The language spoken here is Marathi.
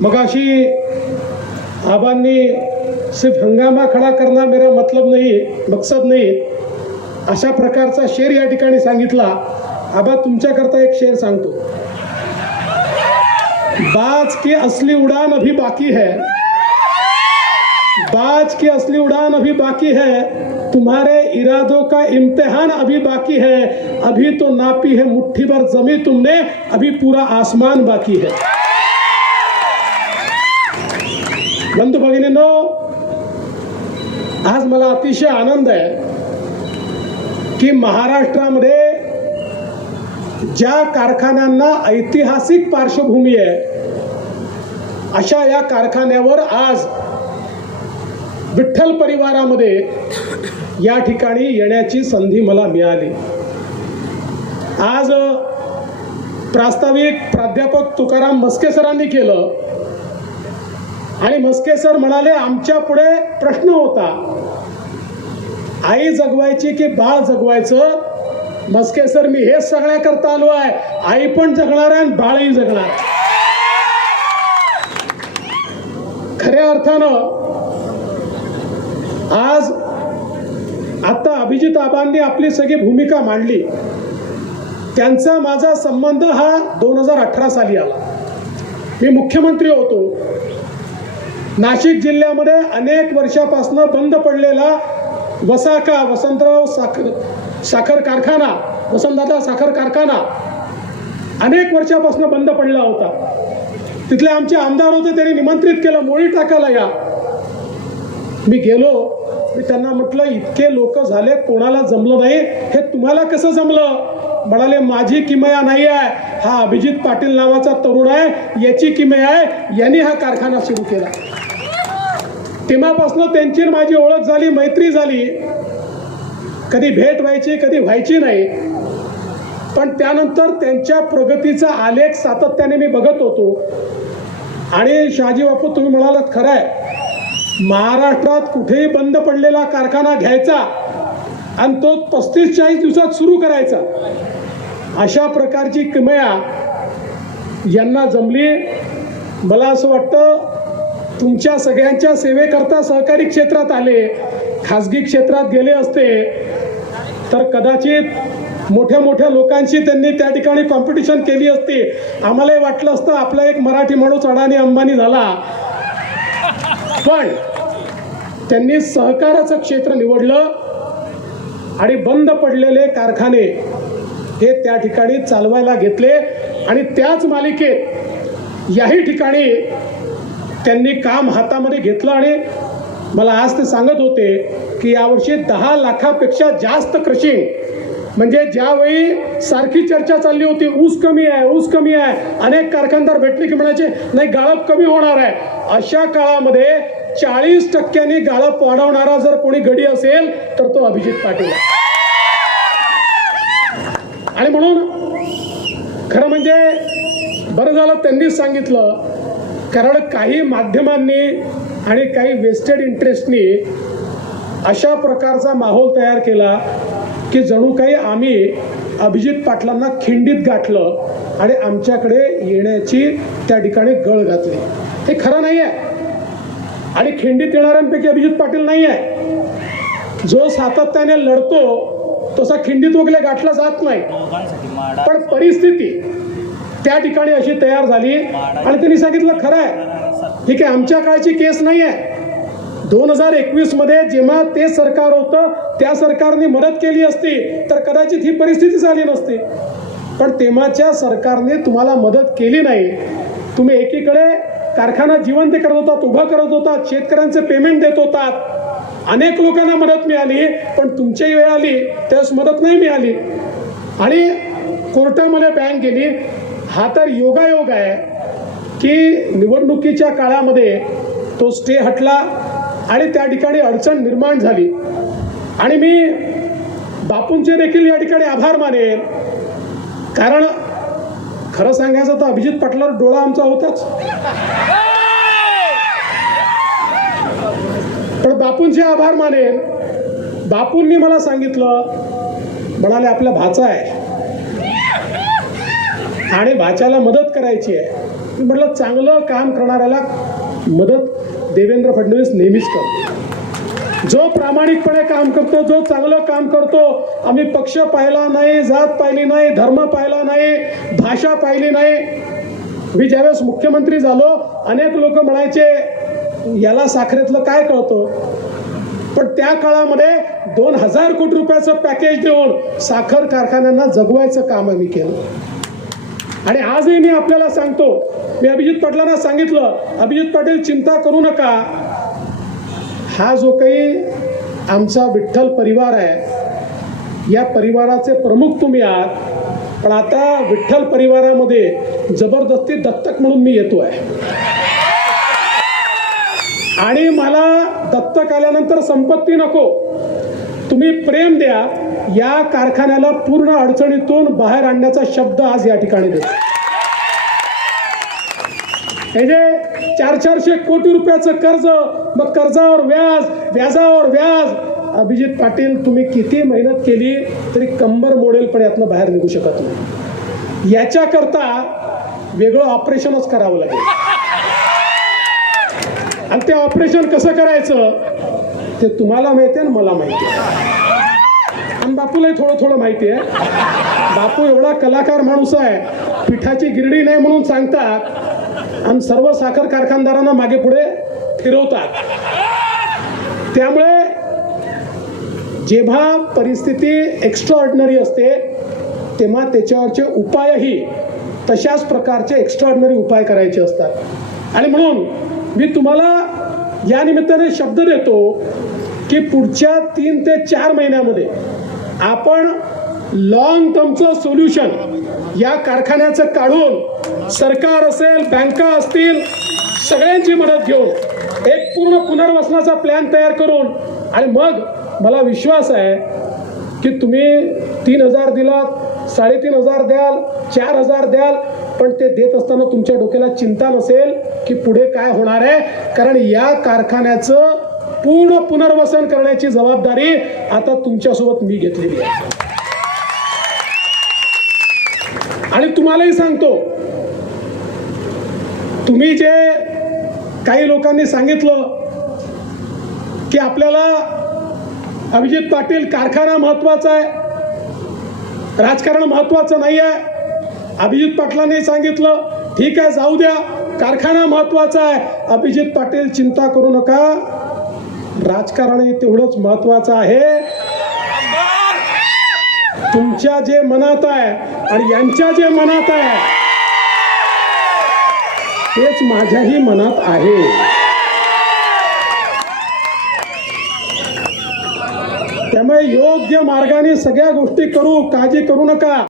मग अशी आबांनी सिर्फ हंगामा खडा करना मेरा मतलब नहीं मकसद नाही अशा प्रकारचा शेर या ठिकाणी सांगितला. आबा तुमच्याकरता एक शेर सांगतो. बाज की असली उड़ान अभी बाकी है. बाज की असली उड़ान अभी बाकी है. तुम्हारे इरादों का इम्तिहान अभी बाकी है. अभी तो नापी है मुट्ठी भर जमी तुमने अभी पूरा आसमान बाकी है। बंधू भगिनींनो आज मला अतिशय आनंद आहे की महाराष्ट्रामध्ये ज्या कारखान्यांना ऐतिहासिक पार्श्वभूमी आहे अशा या कारखान्यावर आज विठ्ठल परिवारामध्ये या ठिकाणी येण्याची संधी मला मिळाली. आज प्रास्ताविक प्राध्यापक तुकाराम मस्के सरांनी केलं. आणि मस्के सर म्हणाले आमच्या पुढे प्रश्न होता. आई जगवायची की बाळ जगवायचं? मस्के सर मी हेच सगळ्याकरता आलो आहे. आई पण जगणार आहे आणि बाळही जगणार खऱ्या अर्थानं आज आता अभिजित आबांनी आपली सगळी भूमिका मांडली. त्यांचा माझा संबंध हा दोन हजार अठरा साली आला. मी मुख्यमंत्री होतो. नाशिक जिल्ह्यामध्ये अनेक वर्षापासून बंद पडलेला वसाका वसंतराव साखर साखर कारखाना वसंतदादा साखर कारखाना अनेक वर्षापासून बंद पडला होता. तिथले आमचे आमदार होते त्यांनी निमंत्रित केलं मोळी टाकायला या. मी गेलो मी त्यांना म्हटलं इतके लोक झाले कोणाला जमलं नाही? हे तुम्हाला कसं जमलं? म्हणाले माझी किमया नाही आहे. हा अभिजित पाटील नावाचा तरुण आहे. याची किमया आहे. यांनी हा कारखाना सुरू केला. तेव्हापासून त्यांची माझी ओळख झाली मैत्री झाली. कधी भेट व्हायची कधी व्हायची नाही. पण त्यानंतर त्यांच्या प्रगतीचा आलेख सातत्याने मी बघत होतो. आणि शहाजी बापू तुम्ही म्हणालात खरं आहे महाराष्ट्रात कुठेही बंद पडलेला कारखाना घ्यायचा आणि तो पस्तीस चाळीस दिवसात सुरू करायचा. अशा प्रकारची किमया यांना जमली. मला असं वाटतं तुमच्या सगळ्यांच्या सेवेकरता सहकारी क्षेत्रात आले खाजगी क्षेत्रात गेले असते तर कदाचित मोठ्या मोठ्या लोकांशी त्यांनी त्या ठिकाणी कॉम्पिटिशन केली असती. आम्हालाही वाटलं असतं आपला एक मराठी माणूस अडाणी अंबानी झाला. पण त्यांनी सहकाराचं क्षेत्र निवडलं आणि बंद पडलेले कारखाने हे त्या ठिकाणी चालवायला घेतले. आणि त्याच मालिकेत याही ठिकाणी त्यांनी काम हातामध्ये घेतलं आणि मला आज ते सांगत होते की यावर्षी दहा लाखापेक्षा जास्त क्रशिंग म्हणजे ज्यावेळी सारखी चर्चा चालली होती ऊस कमी आहे ऊस कमी आहे अनेक कारखानदार भेटले की म्हणायचे नाही गाळप कमी होणार आहे. अशा काळामध्ये चाळीस टक्क्यांनी गाळप वाढवणारा जर कोणी गडी असेल तर तो अभिजित पाटील आणि म्हणून खरं म्हणजे बरं झालं त्यांनीच सांगितलं कारण काही माध्यमांनी आणि काही वेस्टेड इंटरेस्टनी अशा प्रकारचा माहोल तयार केला की जणू काही आम्ही अभिजित पाटलांना खिंडीत गाठलं आणि आमच्याकडे येण्याची त्या ठिकाणी गळ घातली. हे खरं नाही आहे आणि खिंडीत येणाऱ्यांपैकी अभिजित पाटील नाही आहे जो सातत्याने लढतो तसा खिंडीत वगैरे गाठला जात नाही. पण परिस्थिती त्या ठिकाणी अशी तयार झाली आणि त्यांनी सांगितलं खरं आहे ठीक आहे आमच्या काळची केस नाही आहे दोन हजार एकवीसमध्ये जेव्हा ते सरकार होतं त्या सरकारने मदत केली असती तर कदाचित ही परिस्थिती झाली नसती. पण तेव्हाच्या सरकारने तुम्हाला मदत केली नाही. तुम्ही एकीकडे कारखाना जिवंत करत होतात उभा करत होतात शेतकऱ्यांचे पेमेंट देत होतात. अनेक लोकांना मदत मिळाली पण तुमची वेळ आली त्यावेळेस मदत नाही मिळाली. आणि कोर्टामध्ये बँक गेली हा तर योगायोग आहे की निवडणुकीच्या काळामध्ये तो स्टे हटला आणि त्या ठिकाणी अडचण निर्माण झाली. आणि मी बापूंचे देखील या ठिकाणी आभार मानेन. कारण खरं सांगायचं तर अभिजित पाटलावर डोळा आमचा होताच. पण बापूंचे आभार मानेन. बापूंनी मला सांगितलं म्हणाले आपला भाचा आहे. आणि भाच्याला मदत करायची आहे. म्हटलं चांगलं काम करणाऱ्याला मदत देवेंद्र फडणवीस नेहमीच करतो. जो प्रामाणिकपणे काम करतो जो चांगलं काम करतो आम्ही पक्ष पाहिला नाही जात पाहिली नाही धर्म पाहिला नाही भाषा पाहिली नाही. मी ज्यावेळेस मुख्यमंत्री झालो अनेक लोक म्हणायचे याला साखरेतलं काय कळतो? पण त्या काळामध्ये दोन हजार कोटी रुपयाचं पॅकेज देऊन साखर कारखान्यांना जगवायचं काम आम्ही केलं. आणि आजही मी आपल्याला सांगतो मी अभिजित पाटलांना सांगितलं अभिजित पाटील चिंता करू नका. हा जो काही आमचा विठ्ठल परिवार आहे या परिवाराचे प्रमुख तुम्ही आहात पण आता विठ्ठल परिवारामध्ये जबरदस्ती दत्तक म्हणून मी येतो आहे. आणि मला दत्तक आल्यानंतर संपत्ती नको. तुम्ही प्रेम द्या या कारखान्याला पूर्ण अडचणीतून बाहेर आणण्याचा शब्द आज या ठिकाणी देतो. हे जे चार चारशे कोटी रुपयाचं कर्ज मग कर्जावर व्याज व्याजावर व्याज अभिजित पाटील तुम्ही किती मेहनत केली तरी कंबर मोडेल पण यातनं बाहेर निघू शकत नाही. याच्याकरता वेगळं ऑपरेशनच करावं लागेल. आणि ते ऑपरेशन कसं करायचं? ते तुम्हाला माहिती आहे आणि मला माहिती आहे. आणि बापूलाही थोडं थोडं माहिती आहे. बापू एवढा कलाकार माणूस आहे पिठाची गिरडी नाही म्हणून सांगतात आणि सर्व साखर कारखानदारांना मागे पुढे फिरवतात. त्यामुळे जेव्हा परिस्थिती एक्स्ट्रा ऑर्डिनरी असते तेव्हा त्याच्यावरचे उपायही तशाच प्रकारचे एक्स्ट्रा ऑर्डिनरी उपाय करायचे असतात. आणि म्हणून मी तुम्हाला या निमित्ताने शब्द देतो की पुढच्या तीन ते चार महिन्यामध्ये आपण लॉंग टर्मचं सोल्युशन या कारखान्याचं काढून सरकार असेल बँका असतील सगळ्यांची मदत घेऊन एक पूर्ण पुनर्वसनाचा प्लॅन तयार करून आणि मग मला विश्वास आहे की तुम्ही तीन हजार दिलात साडेतीन हजार द्याल चार हजार द्याल पण ते देत असताना तुमच्या डोक्याला चिंता नसेल की पुढे काय होणार आहे? कारण या कारखान्याचं पूर्ण पुनर्वसन करण्याची जबाबदारी आता तुमच्यासोबत मी घेतलेली आहे. आणि तुम्हालाही सांगतो तुम्ही जे काही लोकांनी सांगितलं की आपल्याला अभिजित पाटील कारखाना महत्त्वाचा आहे राजकारण महत्वाचं नाही आहे अभिजित पाटलांनी सांगितलं ठीक आहे जाऊ द्या. कारखाना महत्त्वाचा आहे. अभिजित पाटील चिंता करू नका. राजकारण तेवढंच महत्वाचं आहे. तुमच्या जे मनात आहे आणि यांच्या जे मनात आहे तेच माझ्याही मनात आहे. त्यामुळे योग्य मार्गाने सगळ्या गोष्टी करू काळजी करू नका.